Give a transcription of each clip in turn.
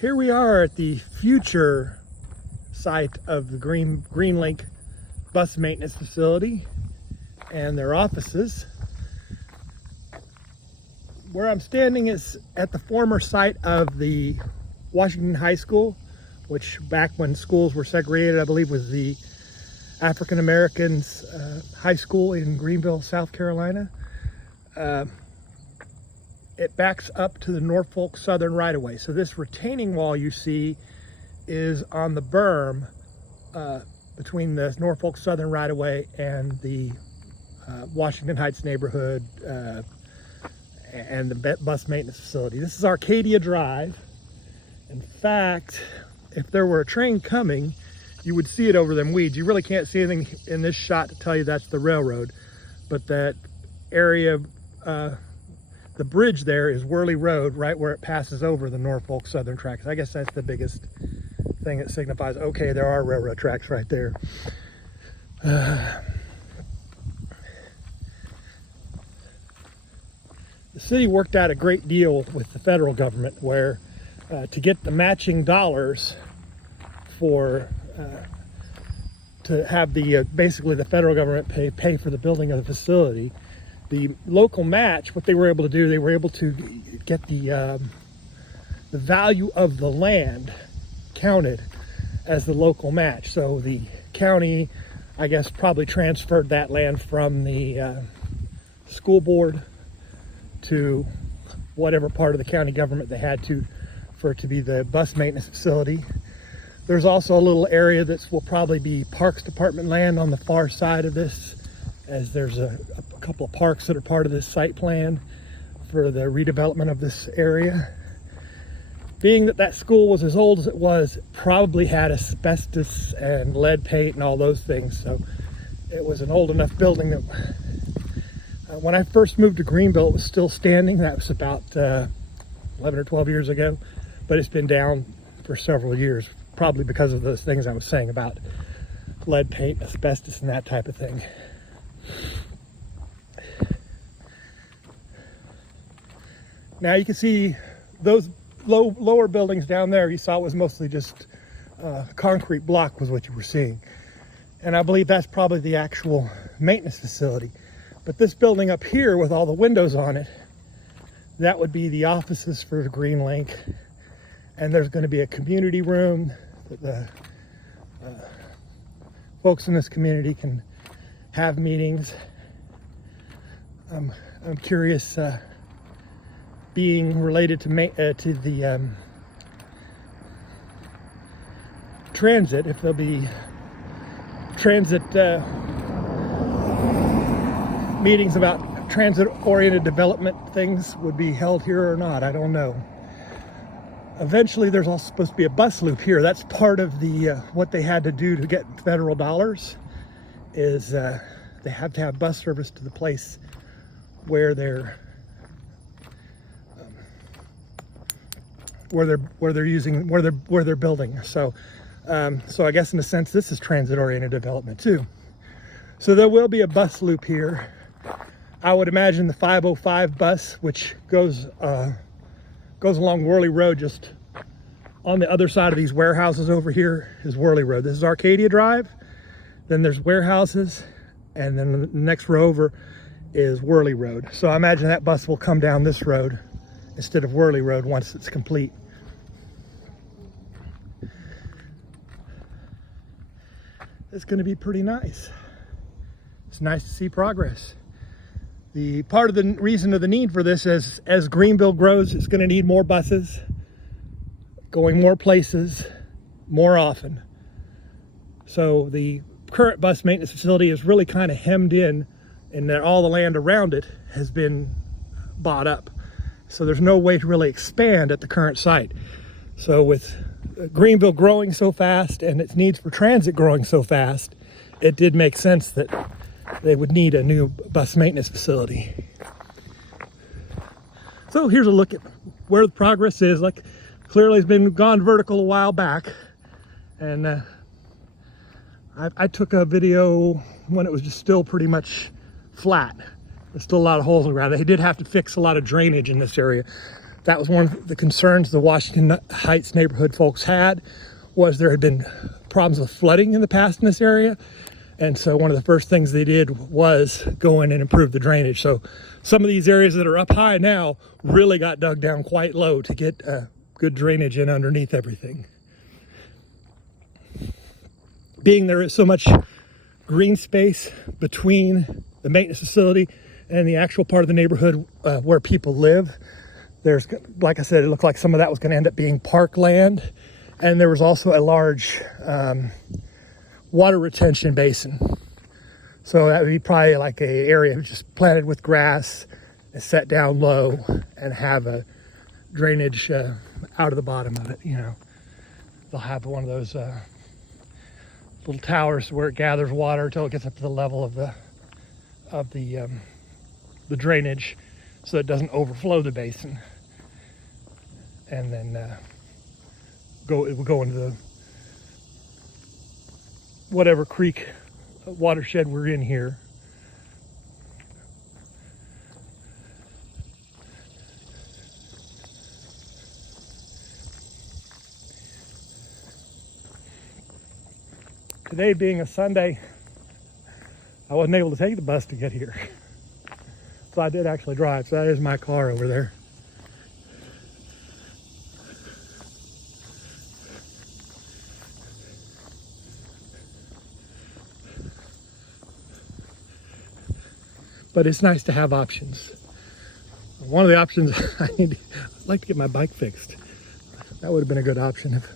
Here we are at the future site of the Greenlink bus maintenance facility and their offices. Where I'm standing is at the former site of the Washington High School, which back when schools were segregated, I believe was the African Americans high school in Greenville, South Carolina. It backs up to the Norfolk Southern right-of-way. So this retaining wall you see is on the berm between the Norfolk Southern right-of-way and the Washington Heights neighborhood and the bus maintenance facility. This is Arcadia Drive. In fact, if there were a train coming, you would see it over them weeds. You really can't see anything in this shot to tell you that's the railroad, but that area, the bridge there is Worley Road, right where it passes over the Norfolk Southern tracks. I guess that's the biggest thing that signifies, okay, there are railroad tracks right there. The city worked out a great deal with the federal government where to get the matching dollars for to have the basically the federal government pay for the building of the facility. The local match, what they were able to do, they were able to get the value of the land counted as the local match. So the county, I guess, probably transferred that land from the school board to whatever part of the county government they had to for it to be the bus maintenance facility. There's also a little area that will probably be Parks Department land on the far side of this, as there's a couple of parks that are part of this site plan for the redevelopment of this area. Being that that school was as old as it was, it probably had asbestos and lead paint and all those things. So it was an old enough building that when I first moved to Greenville, it was still standing. That was about 11 or 12 years ago, but it's been down for several years, probably because of those things I was saying about lead paint, asbestos, and that type of thing. Now you can see those lower buildings down there, you saw it was mostly just concrete block was what you were seeing. And I believe that's probably the actual maintenance facility. But this building up here with all the windows on it, that would be the offices for Greenlink. And there's going to be a community room that the folks in this community can have meetings. I'm curious, being related to the transit, if there'll be transit meetings about transit-oriented development things would be held here or not. I don't know. Eventually, there's also supposed to be a bus loop here. That's part of the what they had to do to get federal dollars. Is they have to have bus service to the place where they're building. So I guess in a sense this is transit-oriented development too. So there will be a bus loop here. I would imagine the 505 bus, which goes along Worley Road, just on the other side of these warehouses over here is Worley Road. This is Arcadia Drive. Then there's warehouses, and then the next row over is Worley Road. So I imagine that bus will come down this road instead of Worley Road once it's complete. It's going to be pretty nice. It's nice to see progress. The part of the reason of the need for this is as Greenville grows, it's going to need more buses, going more places, more often. So the current bus maintenance facility is really kind of hemmed in that all the land around it has been bought up. So there's no way to really expand at the current site. So with Greenville growing so fast and its needs for transit growing so fast, it did make sense that they would need a new bus maintenance facility. So here's a look at where the progress is. Like, clearly it's been gone vertical a while back, and I took a video when it was just still pretty much flat. There's still a lot of holes in the ground. They did have to fix a lot of drainage in this area. that was one of the concerns the Washington Heights neighborhood folks had, was there had been problems with flooding in the past in this area. And so one of the first things they did was go in and improve the drainage. So some of these areas that are up high now really got dug down quite low to get good drainage in underneath everything. Being there is so much green space between the maintenance facility and the actual part of the neighborhood where people live, there's, like I said, it looked like some of that was going to end up being parkland. And there was also a large water retention basin. So that would be probably like a area just planted with grass and set down low and have a drainage out of the bottom of it. You know, they'll have one of those little towers where it gathers water until it gets up to the level of the drainage, so it doesn't overflow the basin, and then it will go into the whatever creek watershed we're in here. Today being a Sunday, I wasn't able to take the bus to get here. So I did actually drive. So that is my car over there. But it's nice to have options. One of the options, I'd like to get my bike fixed. That would have been a good option if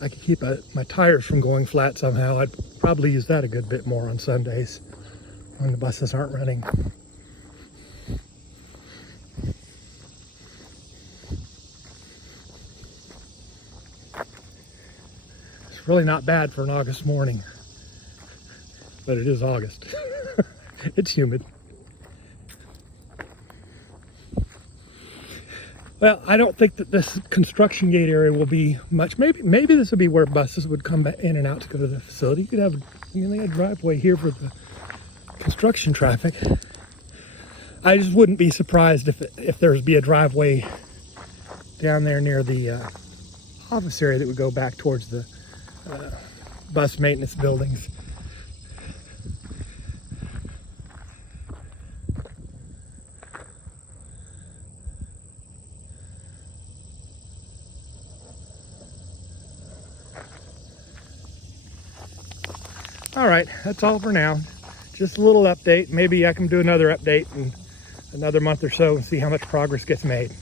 I could keep my tires from going flat somehow. I'd probably use that a good bit more on Sundays when the buses aren't running. It's really not bad for an August morning, but it is August. It's humid. Well, I don't think that this construction gate area will be much. Maybe this would be where buses would come back in and out to go to the facility. You could have, they got a driveway here for the construction traffic. I just wouldn't be surprised if there'd be a driveway down there near the office area that would go back towards the bus maintenance buildings. All right, that's all for now. Just a little update. Maybe I can do another update in another month or so and see how much progress gets made.